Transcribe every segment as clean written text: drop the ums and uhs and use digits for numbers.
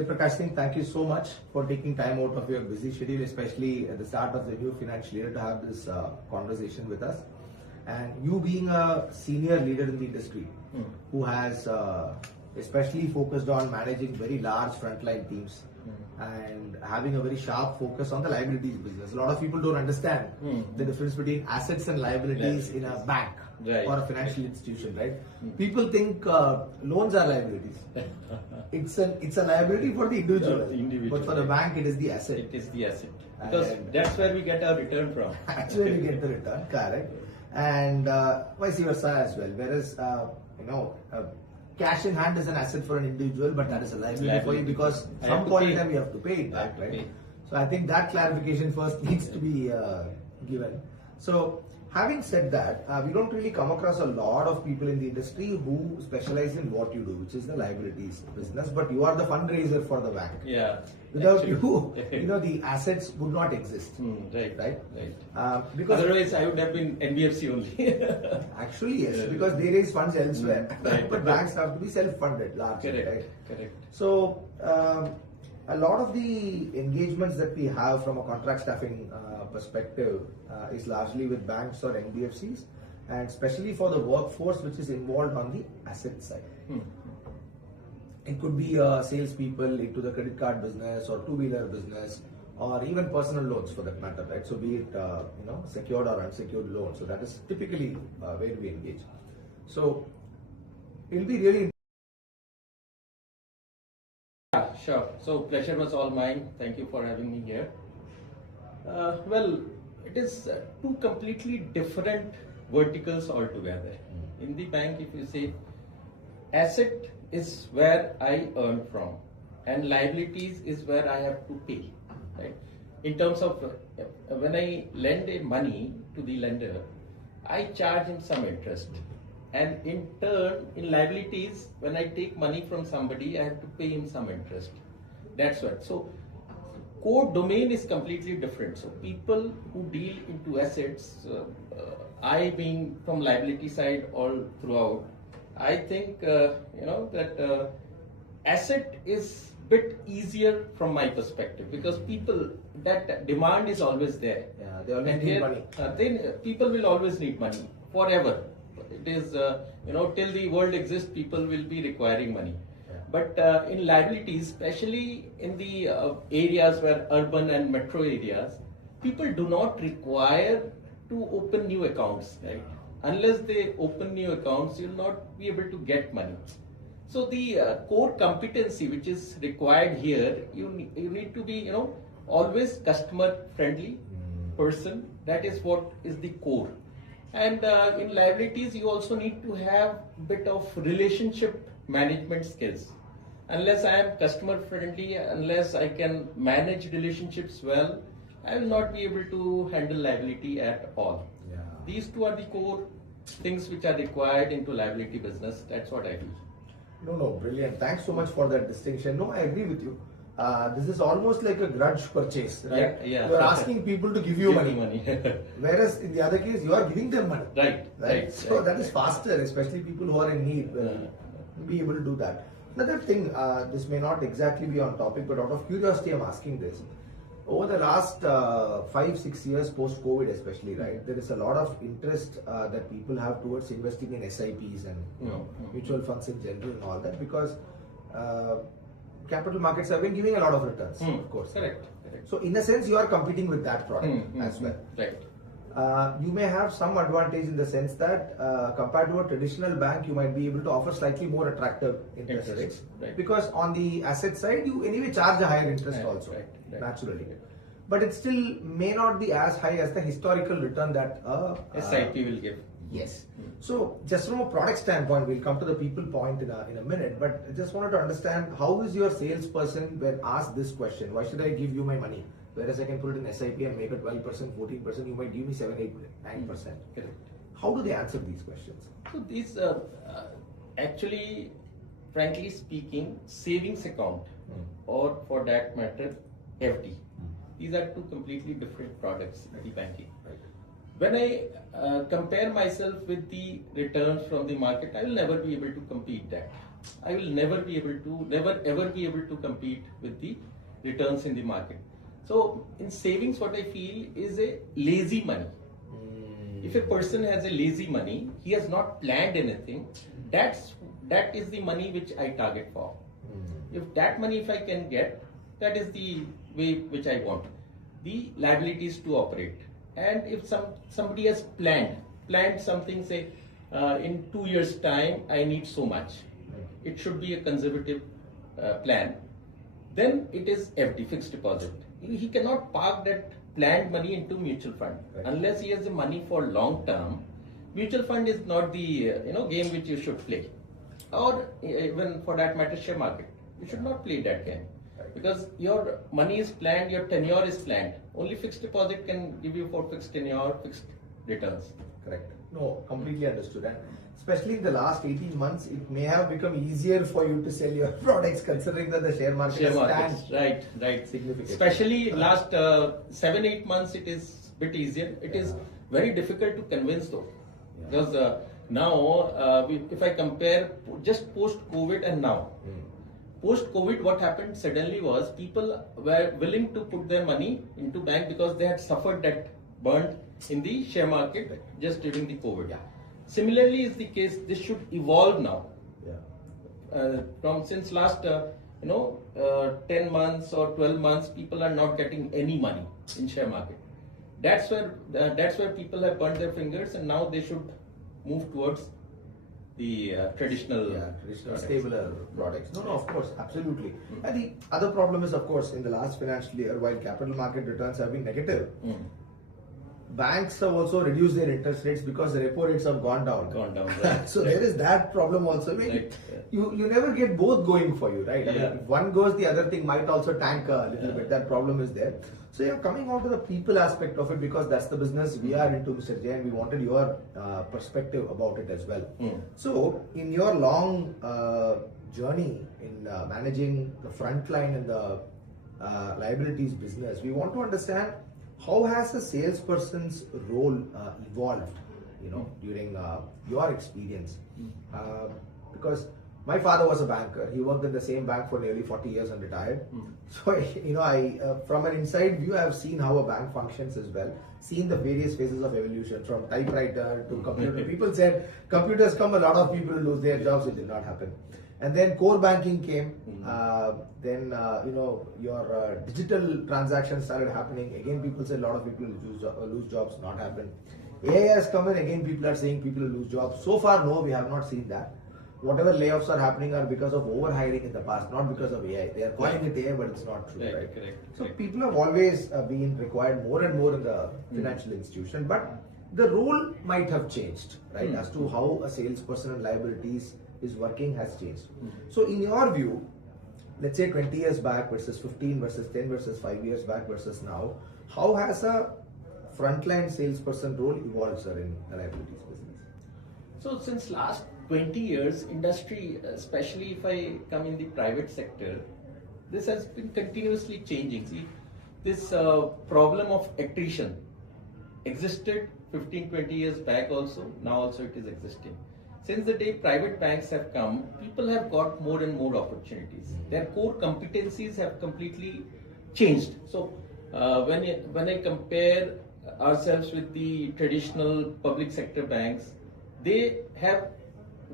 Prakash Singh, thank you so much for taking time out of your busy schedule, especially at the start of the new financial year, to have this conversation with us. And you being a senior leader in the industry, who has especially focused on managing very large frontline teams and having a very sharp focus on the liabilities business. A lot of people don't understand the difference between assets and liabilities in a bank or a financial institution, right? People think loans are liabilities. It's a liability for the individual, but for the bank it is the asset. It is the asset. Because that's where we get our return from. That's where we get the return, correct. And vice versa as well. Whereas, cash in hand is an asset for an individual, but that is a liability for you because some point in time you have to pay it back, right? So I think that clarification first needs to be given. So having said that, we don't really come across a lot of people in the industry who specialize in what you do, which is the liabilities business, but you are the fundraiser for the bank. Yeah. Without you, the assets would not exist. Right. Because otherwise I would have been NBFC only. Actually, yes, because they raise funds elsewhere. But banks have to be self-funded largely, Correct. So, a lot of the engagements that we have from a contract staffing perspective is largely with banks or NBFCs, and especially for the workforce which is involved on the asset side. It could be salespeople into the credit card business or two-wheeler business, or even personal loans for that matter, right? So be it secured or unsecured loans. So that is typically where we engage. So it'll be really. Yeah, sure. So pleasure was all mine. Thank you for having me here. Well, it is two completely different verticals altogether. In the bank, if you say asset is where I earn from and liabilities is where I have to pay, right? In terms of when I lend a money to the lender, I charge him some interest, and in turn in liabilities, when I take money from somebody, I have to pay him some interest. That's what. So core domain is completely different. So people who deal into assets, I being from liability side all throughout, I think that asset is bit easier from my perspective, because people, that demand is always there. Yeah, they always need money. Then people will always need money forever. It is till the world exists, people will be requiring money. But in liabilities, especially in the areas where urban and metro areas, people do not require to open new accounts, right? Unless they open new accounts, you'll not be able to get money. So the core competency which is required here, you need to be always customer friendly person. That is what is the core. And in liabilities, you also need to have bit of relationship management skills. Unless I am customer friendly, unless I can manage relationships well, I will not be able to handle liability at all. Yeah. These two are the core things which are required into liability business. That's what I do. No, brilliant. Thanks so much for that distinction. No, I agree with you. This is almost like a grudge purchase, right? Yeah. You're asking people to give you money. money. Whereas in the other case, you are giving them money. Right. So that is faster, especially people who are in need will be able to do that. Another thing, this may not exactly be on topic, but out of curiosity, I'm asking this. Over the last 5-6 years post-COVID especially, right, there is a lot of interest that people have towards investing in SIPs and mutual funds in general and all that, because capital markets have been giving a lot of returns, of course. Correct. So in a sense, you are competing with that product as well. Right. You may have some advantage in the sense that compared to a traditional bank, you might be able to offer slightly more attractive interest rates, because on the asset side, you anyway charge a higher interest also, naturally. But it still may not be as high as the historical return that SIP will give. Yes. So just from a product standpoint, we'll come to the people point in a minute, but I just wanted to understand, how is your salesperson when asked this question, why should I give you my money? Whereas I can put it in SIP and make it 12%, 14%, you might give me 7, 8, 9%. Correct. How do they answer these questions? So these actually, frankly speaking, savings account or for that matter, FD. These are two completely different products in the banking. Right. When I compare myself with the returns from the market, I will never be able to compete that. I will never ever be able to compete with the returns in the market. So in savings, what I feel is a lazy money. If a person has a lazy money, he has not planned anything. That is the money which I target for. If that money, if I can get, that is the way which I want. The liabilities to operate. And if somebody has planned something, say in 2 years' time, I need so much. It should be a conservative plan. Then it is FD, fixed deposit. He cannot park that planned money into mutual fund unless he has the money for long term. Mutual fund is not the game which you should play, or even for that matter share market. You should not play that game because your money is planned, your tenure is planned. Only fixed deposit can give you for fixed tenure, fixed returns. Correct. No, completely understood. And especially in the last 18 months, it may have become easier for you to sell your products considering that the share market stands right significantly. Especially last 7-8 months, it is bit easier. It is very difficult to convince though, because now if I compare just post COVID and now. Post COVID, what happened suddenly was people were willing to put their money into bank because they had suffered that burn in the share market just during the COVID. Similarly is the case. This should evolve now. From since last 10 months or 12 months, people are not getting any money in share market. That's where people have burnt their fingers, and now they should move towards the traditional stabler products. No, of course, absolutely. And the other problem is, of course, in the last financial year, while capital market returns have been negative, banks have also reduced their interest rates because the repo rates have gone down. Right. So there is that problem also. I mean, you never get both going for you, right? I mean, if one goes, the other thing might also tank a little bit. That problem is there. So you're coming on to the people aspect of it because that's the business we are into, Mr. Jay, and we wanted your perspective about it as well. So in your long journey in managing the front line in the liabilities business, we want to understand how has a salesperson's role evolved, during your experience? Because my father was a banker. He worked in the same bank for nearly 40 years and retired. So, I from an inside view, I have seen how a bank functions as well. Seen the various phases of evolution from typewriter to computer. People said computers come, a lot of people lose their jobs. It did not happen. And then core banking came. Then your digital transactions started happening. Again, people said a lot of people lose jobs. Not happen. AI has come in. Again, people are saying people lose jobs. So far, no, we have not seen that. Whatever layoffs are happening are because of overhiring in the past, not because of AI. They are calling it AI, but it's not true, right? So people have always been required more and more in the financial institution, but the role might have changed, right? As to how a salesperson and liabilities is working has changed. So in your view, let's say 20 years back versus 15 versus 10 versus 5 years back versus now, how has a frontline salesperson role evolved, sir, in the liabilities business? So since last 20 years, industry, especially if I come in the private sector, this has been continuously changing. See, this problem of attrition existed 15-20 years back also, now also it is existing. Since the day private banks have come, people have got more and more opportunities. Their core competencies have completely changed. So when I compare ourselves with the traditional public sector banks, they have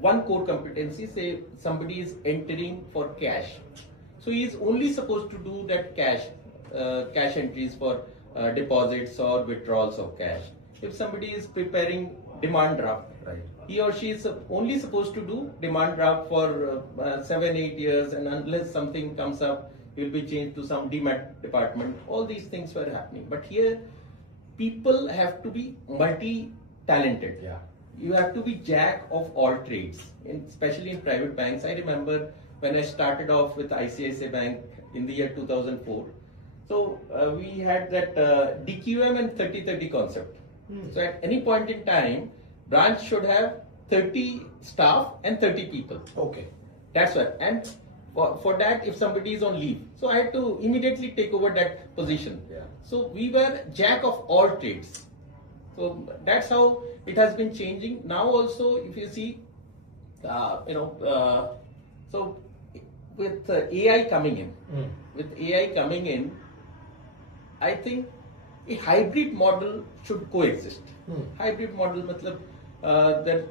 one core competency. Say somebody is entering for cash, so he is only supposed to do that cash entries for deposits or withdrawals of cash. If somebody is preparing demand draft, he or she is only supposed to do demand draft for 7-8 years, and unless something comes up, he will be changed to some demat department. All these things were happening, but here people have to be multi-talented. You have to be jack of all trades, especially in private banks. I remember when I started off with ICICI Bank in the year 2004. So we had that DQM and 30-30 concept. So at any point in time, branch should have 30 staff and 30 people. Okay. That's right. And for that, if somebody is on leave, so I had to immediately take over that position. So we were jack of all trades. So that's how it has been changing. Now also, if you see, So with AI coming in, I think a hybrid model should coexist. Hybrid model, matlab,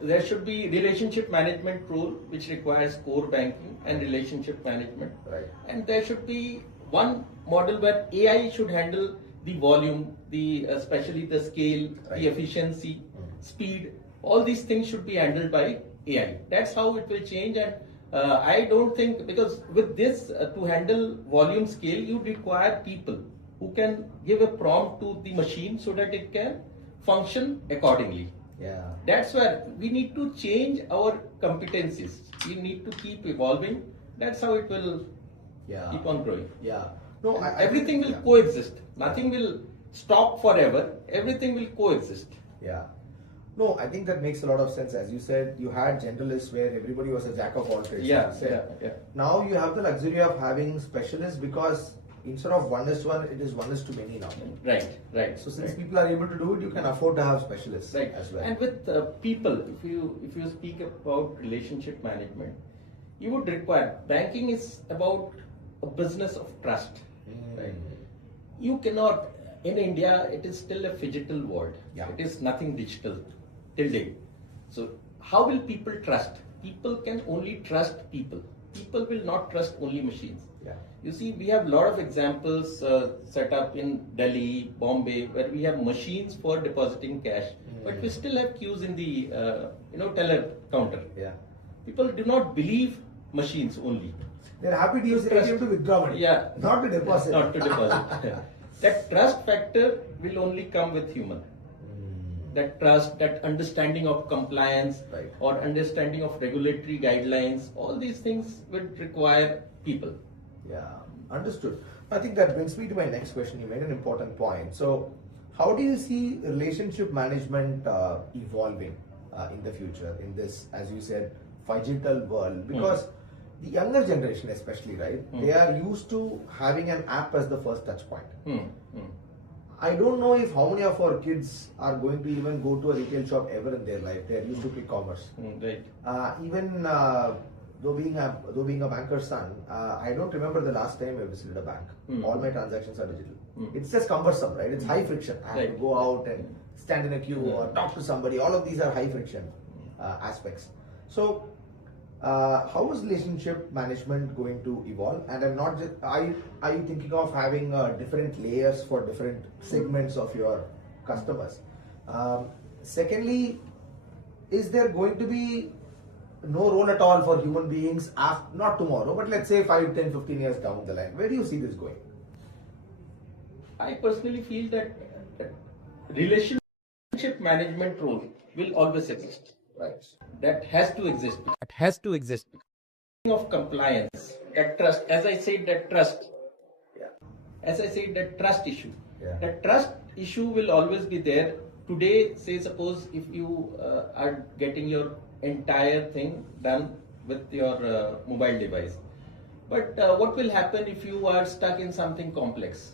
there should be relationship management role which requires core banking and relationship management, Right. and there should be one model where AI should handle the volume, especially the scale, Right. the efficiency, speed. All these things should be handled by AI. That's how it will change. And I don't think, because with this to handle volume scale, you require people who can give a prompt to the machine so that it can function accordingly. Yeah. That's where we need to change our competencies. We need to keep evolving. That's how it will keep on growing. Yeah. No, Everything will yeah. coexist. Nothing will stop forever. Everything will coexist. Yeah. No, I think that makes a lot of sense. As you said, you had generalists where everybody was a jack of all trades. Yeah, as you said. yeah. Now you have the luxury of having specialists, because instead of 1:1, it is 1:many now. Right. So since people are able to do it, you can afford to have specialists Right. as well. And with people, if you speak about relationship management, you would require, banking is about a business of trust. Right. You cannot, in India, it is still a phygital world. Yeah. It is nothing digital till date. So how will people trust? People can only trust people. People will not trust only machines. Yeah. You see, we have a lot of examples set up in Delhi, Bombay, where we have machines for depositing cash, but we still have queues in the teller counter. Yeah. People do not believe machines only. They're happy to use the ATM to withdraw money. Yeah. Not to deposit. Not to deposit. That trust factor will only come with human. That trust, that understanding of compliance, Right. or understanding of regulatory guidelines, all these things will require people. Yeah, understood. I think that brings me to my next question. You made an important point. So, how do you see relationship management evolving in the future in this, as you said, digital world? Because the younger generation, especially, right, they are used to having an app as the first touch point. I don't know if how many of our kids are going to even go to a retail shop ever in their life. They are used to quick commerce. Right. Even though being a banker's son, I don't remember the last time I visited a bank. All my transactions are digital. It's just cumbersome, right? It's high friction. I have to go out and stand in a queue or talk to somebody. All of these are high friction aspects. So, how is relationship management going to evolve? And I'm not just, are you thinking of having different layers for different segments of your customers? Secondly, is there going to be no role at all for human beings, not tomorrow, but let's say 5, 10, 15 years down the line? Where do you see this going? I personally feel that relationship management role will always exist. Right. That has to exist. That has to exist. Of compliance, that trust, as I said, that trust. Yeah. As I said, that trust issue. Yeah. That trust issue will always be there. Today, say suppose if you are getting your entire thing done with your mobile device, but what will happen if you are stuck in something complex?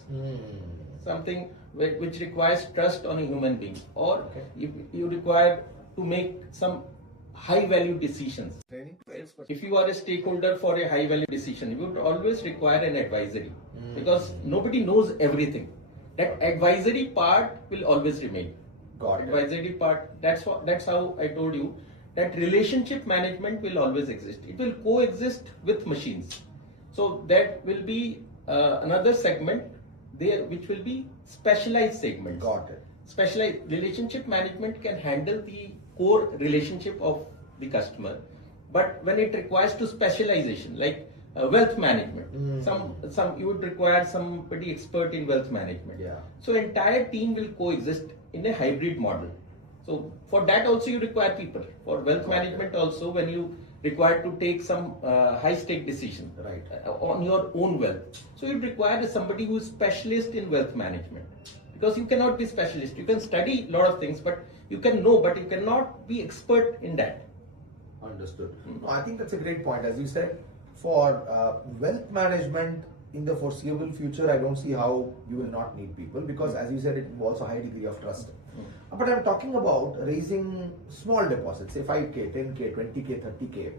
Something which requires trust on a human being, or if you require to make some high value decisions. If you are a stakeholder for a high value decision, you would always require an advisory, because nobody knows everything. That advisory part will always remain. Advisory part, that's how I told you that relationship management will always exist. It will coexist with machines. So that will be another segment there, which will be specialized segments. Got it. Specialized relationship management can handle the core relationship of the customer, but when it requires to specialization, like wealth management, some you would require somebody expert in wealth management. Yeah. So entire team will coexist in a hybrid model. So for that also you require people. For wealth management also, when you require to take some high stake decision on your own wealth, so you require somebody who is specialist in wealth management, because you cannot be specialist. You can study a lot of things, but you can know, but you cannot be expert in that. Understood. No, I think that's a great point. As you said, for wealth management in the foreseeable future, I don't see how you will not need people, because as you said, it involves a high degree of trust. But I'm talking about raising small deposits, say 5K, 10K, 20K, 30K.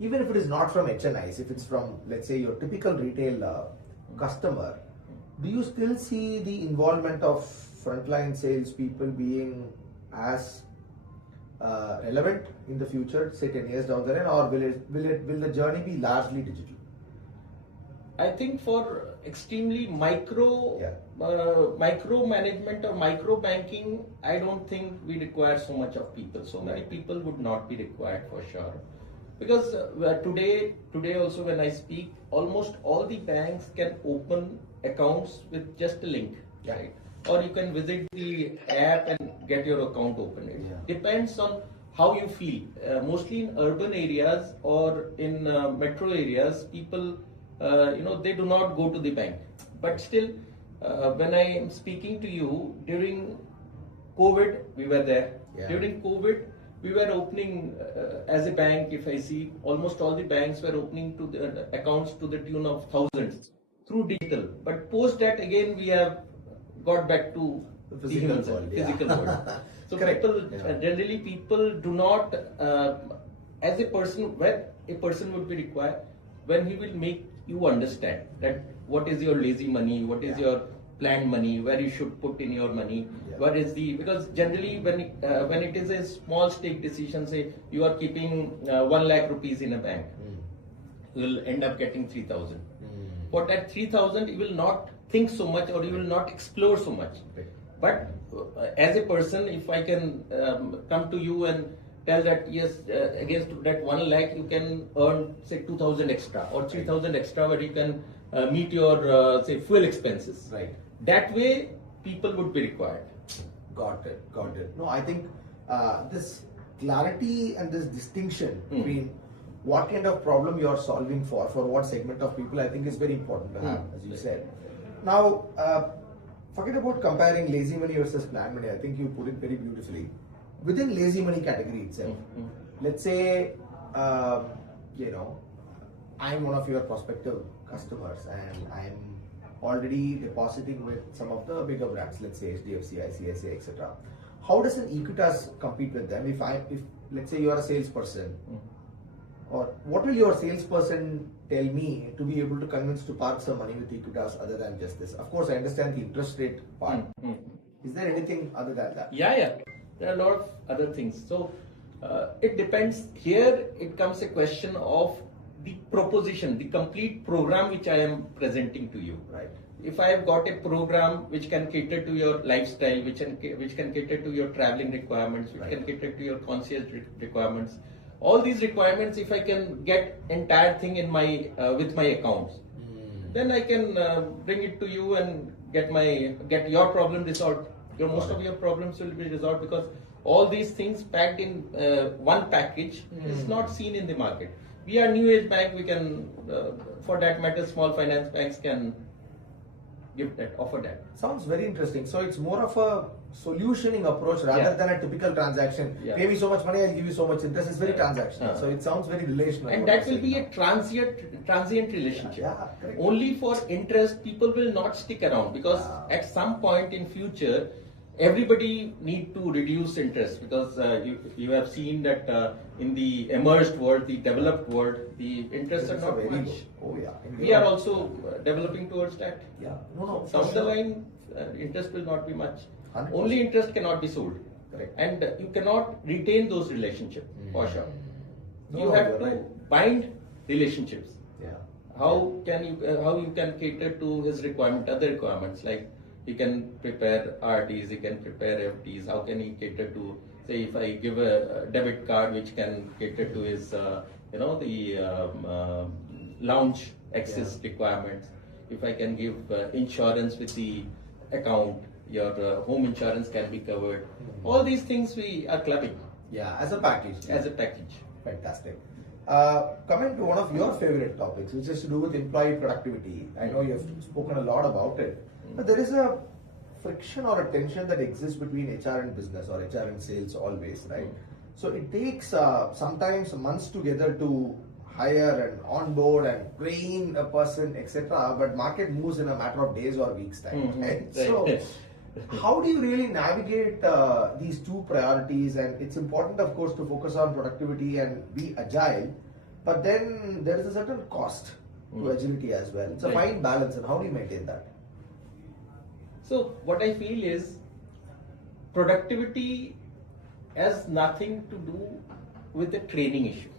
even if it is not from HNIs, if it's from, let's say, your typical retail customer, do you still see the involvement of frontline sales people being as relevant in the future, say 10 years down the line, or will the journey be largely digital? I think for extremely micro management or micro banking, I don't think we require so much of people. So many people would not be required for sure. Because today also when I speak, almost all the banks can open accounts with just a link, right? Or you can visit the app and get your account open. It depends on how you feel. Mostly in urban areas or in metro areas, people they do not go to the bank. But still, when I am speaking to you, during COVID, we were there. Yeah. During COVID, we were opening as a bank. If I see, almost all the banks were opening to the accounts to the tune of thousands through digital. But post that, again, we have got back to the physical world. Physical world. So Correct. people generally people do not as a person, when a person would be required, when he will make you understand that what is your lazy money, what is your planned money, where you should put in your money, what is the, because generally when it is a small stake decision, say you are keeping 1 lakh rupees in a bank, you will end up getting 3,000. For that 3,000, you will not think so much or you will not explore so much. But as a person, if I can come to you and tell that yes, against that 1 lakh you can earn say 2,000 extra or 3,000 extra, where you can meet your say fuel expenses. Right. That way, people would be required. Got it. No, I think this clarity and this distinction between what kind of problem you are solving for what segment of people, I think is very important to have, as you said. Now, forget about comparing lazy money versus planned money. I think you put it very beautifully. Within lazy money category itself, let's say, I'm one of your prospective customers and I'm already depositing with some of the bigger brands, let's say HDFC, ICICI, etc. How does an Equitas compete with them? If let's say you are a salesperson, or what will your salesperson tell me to be able to convince to park some money with Equitas other than just this? Of course, I understand the interest rate part. Is there anything other than that? Yeah. There are a lot of other things. So it depends. Here it comes a question of the proposition, the complete program which I am presenting to you. Right. If I have got a program which can cater to your lifestyle, which can cater to your traveling requirements, which can cater to your concierge requirements, all these requirements, if I can get entire thing in my with my accounts, then I can bring it to you and get your problem resolved. Most of your problems will be resolved, because all these things packed in one package is not seen in the market. We are new age bank. We can, for that matter, small finance banks can offer that. Sounds very interesting. So it's more of a solutioning approach rather than a typical transaction. Pay me so much money, I'll give you so much interest. It's very transactional. So it sounds very relational. And that will be a transient relationship. Only for interest, people will not stick around, because at some point in future, everybody need to reduce interest, because you have seen that in the emerged world, the developed world, the interests are not very much. We are also developing towards that. Down the line, interest will not be much. 100%. Only interest cannot be sold. Correct. And you cannot retain those relationships for sure. You have to bind relationships. How you can cater to his other requirements, like he can prepare RDs, he can prepare FDs. How can he cater to, say, if I give a debit card which can cater to his, the lounge access requirements. If I can give insurance with the account, your home insurance can be covered. All these things we are clubbing. As a package. As a package. Fantastic. Coming to one of your favorite topics, which is to do with employee productivity. I know you have spoken a lot about it. But there is a friction or a tension that exists between HR and business, or HR and sales always, right? So it takes sometimes months together to hire and onboard and train a person, etc. But market moves in a matter of days or weeks time. Right? So how do you really navigate these two priorities? And it's important, of course, to focus on productivity and be agile. but then there is a certain cost to agility as well. It's a Right. fine balance, and how do you maintain that? So what I feel is productivity has nothing to do with the training issue.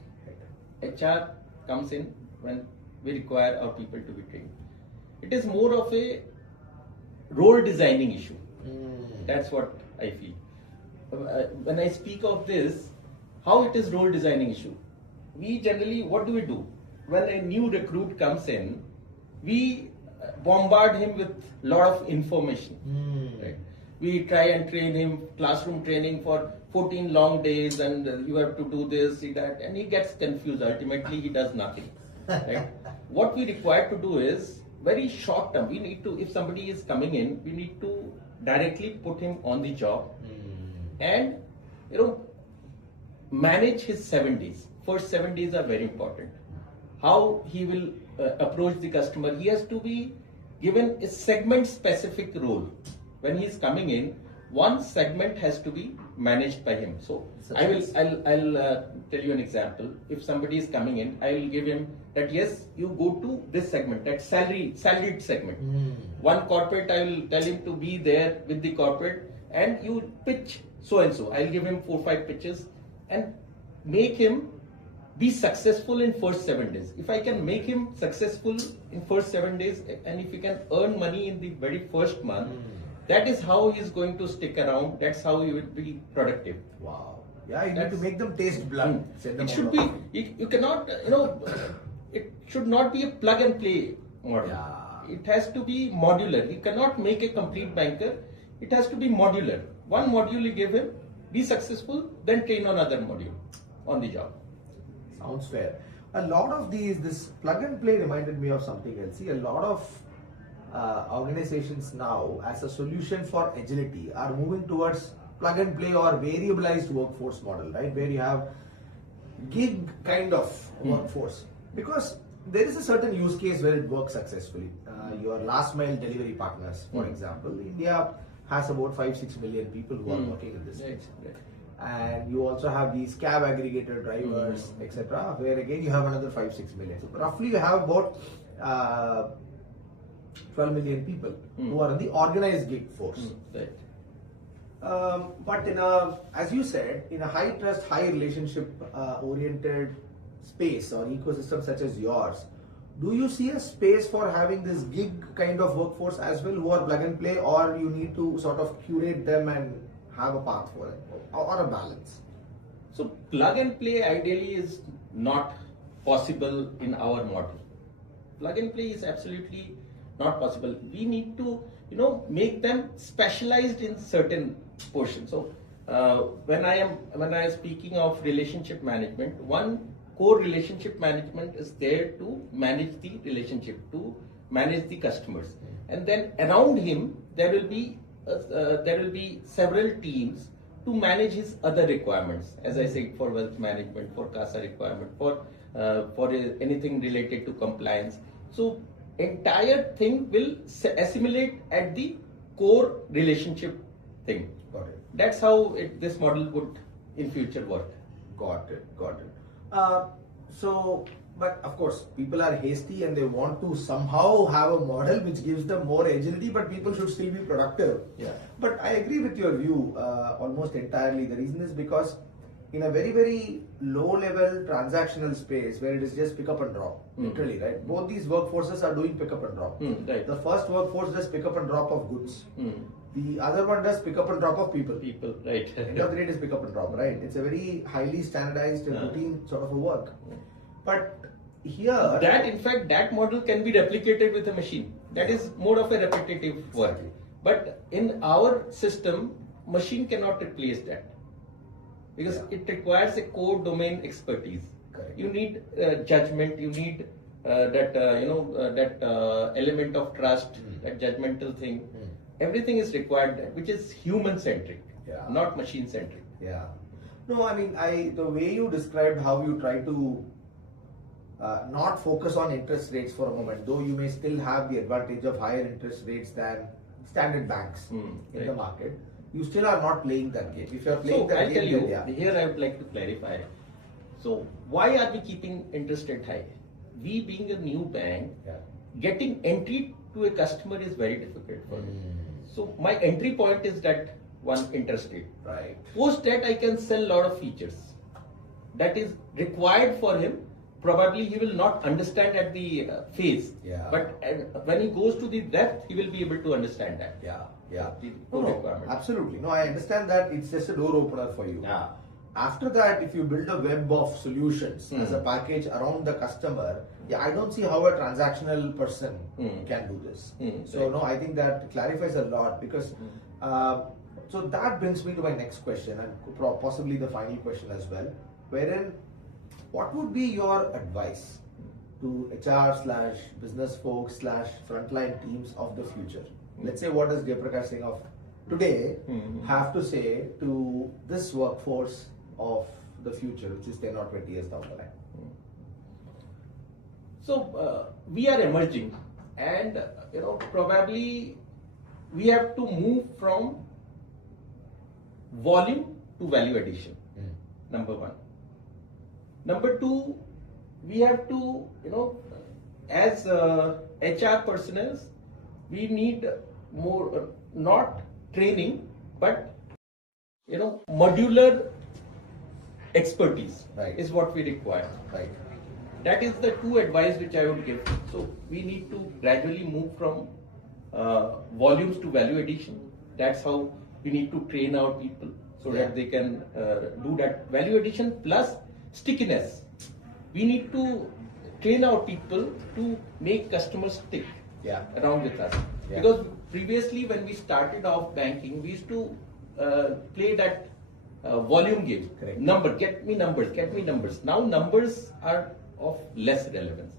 HR comes in when we require our people to be trained. It is more of a role designing issue. That's what I feel. When I speak of this, how it is role designing issue? We generally, what do? When a new recruit comes in, we bombard him with a lot of information. Right? We try and train him, classroom training for 14 long days, and you have to do this, that, and he gets confused. Ultimately, he does nothing. Right? What we require to do is very short term. We need to, if somebody is coming in, we need to directly put him on the job and manage his 7 days. First 7 days are very important. How he will approach the customer. He has to be given a segment specific role. When he is coming in, one segment has to be managed by him. So I'll tell you an example. If somebody is coming in, I will give him that yes, you go to this segment, that salaried segment. One corporate, I will tell him to be there with the corporate and you pitch so and so. I'll give him 4-5 pitches and make him be successful in first 7 days. If I can make him successful in first 7 days and if he can earn money in the very first month, that is how he is going to stick around. That's how he will be productive. Wow. Yeah, you need to make them taste blood. It should be, you cannot, it should not be a plug and play model. Yeah. It has to be modular. You cannot make a complete banker. It has to be modular. One module you give him, be successful, then train on other module on the job. Sounds fair. A lot of this plug and play reminded me of something else. See, a lot of organizations now, as a solution for agility, are moving towards plug and play or variabilized workforce model, right? Where you have gig kind of workforce. Because there is a certain use case where it works successfully. Your last mile delivery partners, for example, India has about 5-6 million people who are working in this space. And you also have these cab aggregator drivers, etc., where again you have another 5-6 million. So roughly you have about 12 million people who are in the organized gig force. But as you said, in a high trust, high relationship oriented space or ecosystem such as yours, do you see a space for having this gig kind of workforce as well who are plug and play, or you need to sort of curate them and have a path for it, or a balance? So plug and play ideally is not possible in our model. Plug and play is absolutely not possible. We need to, make them specialized in certain portions. So when I am speaking of relationship management, one core relationship management is there to manage the relationship, to manage the customers, and then around him there will be several teams to manage his other requirements. As I said, for wealth management, for CASA requirement, for anything related to compliance. So entire thing will assimilate at the core relationship thing. Got it. That's how this model would in future work. Got it. But of course, people are hasty and they want to somehow have a model which gives them more agility, but people should still be productive. Yeah. But I agree with your view almost entirely. The reason is because in a very, very low level transactional space where it is just pick up and drop, literally, right? Both these workforces are doing pick up and drop. Right. The first workforce does pick up and drop of goods. The other one does pick up and drop of people. Right. End of the day, it is pick up and drop, right? It's a very highly standardized and routine sort of a work. But here, in fact, that model can be replicated with a machine. That is more of a repetitive work. Exactly. But in our system, machine cannot replace that because it requires a core domain expertise. Correct. You need judgment. You need that element of trust, that judgmental thing. Everything is required there, which is human centric, not machine centric. Yeah. No, I mean, the way you described how you try to not focus on interest rates for a moment, though you may still have the advantage of higher interest rates than standard banks in the market, you still are not playing that game. If you are playing that game, I'll tell you, here I would like to clarify. So why are we keeping interest rate high? We being a new bank, getting entry to a customer is very difficult for me. So my entry point is that one interest rate. Right. Post that I can sell a lot of features that is required for him. Probably he will not understand at the phase, but when he goes to the depth, he will be able to understand that. No, absolutely. No, I understand that it's just a door opener for you. After that, if you build a web of solutions as a package around the customer, I don't see how a transactional person can do this. So no, I think that clarifies a lot because so that brings me to my next question and possibly the final question as well, wherein what would be your advice to HR/business folks/frontline teams of the future? Let's say, what does Prakash Singh of today have to say to this workforce of the future, which is 10 or 20 years down the line? So we are emerging, and probably we have to move from volume to value addition. Number one. Number two, we have to, as HR personnel, we need more, not training, but, modular expertise is what we require. That is the two advice which I would give. So we need to gradually move from volumes to value addition. That's how we need to train our people so that they can do that value addition plus stickiness. We need to train our people to make customers stick around with us. Because previously when we started off banking, we used to play that volume game. Number, get me numbers. Now numbers are of less relevance.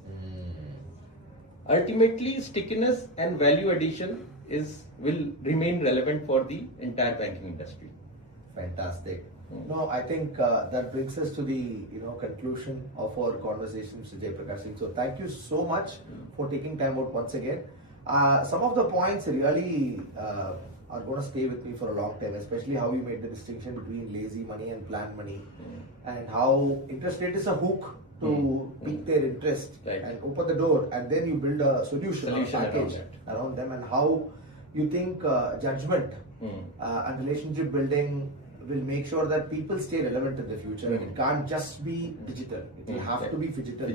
Ultimately, stickiness and value addition will remain relevant for the entire banking industry. Fantastic. No, I think that brings us to the conclusion of our conversation, Mr. Prakash Singh. So thank you so much for taking time out once again. Some of the points really are going to stay with me for a long time, especially how you made the distinction between lazy money and planned money, and how interest rate is a hook to pique their interest and open the door, and then you build a solution or package around them, and how you think judgment and relationship building will make sure that people stay relevant in the future. It can't just be digital. It will have to be digital.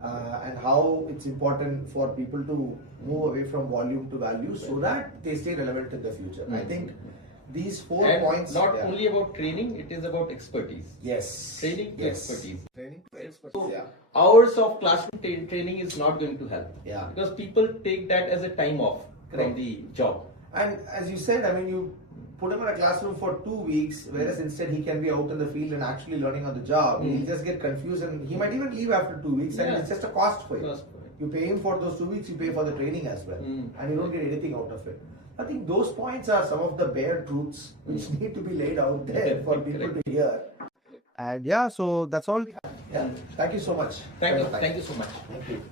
And how it's important for people to move away from volume to value so that they stay relevant in the future. I think these 4 points. Not only about training, it is about expertise. Training to expertise. Training to expertise. So hours of classroom training is not going to help. Because people take that as a time off from the job. And as you said, I mean, you put him in a classroom for 2 weeks, whereas instead he can be out in the field and actually learning on the job. He'll just get confused and he might even leave after 2 weeks, and it's just a cost for you. You pay him for those 2 weeks, you pay for the training as well, and you don't get anything out of it. I think those points are some of the bare truths which need to be laid out there for people to hear. And so that's all. Thank you so much. Thank you so much. Thank you.